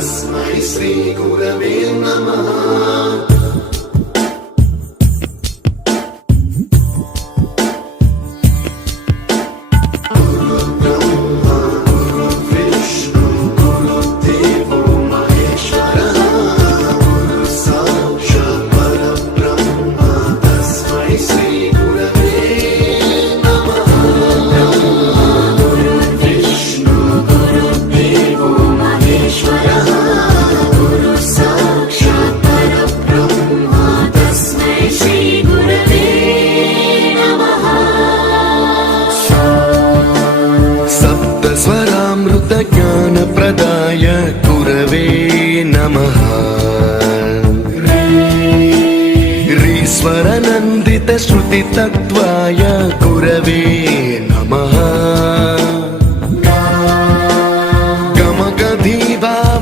श्री गुरवे नमः। स्वरामृत ज्ञान प्रदाय गुरवे नमः। रीश्वर नन्दित श्रुति तत्त्वाय गुरवे नमः।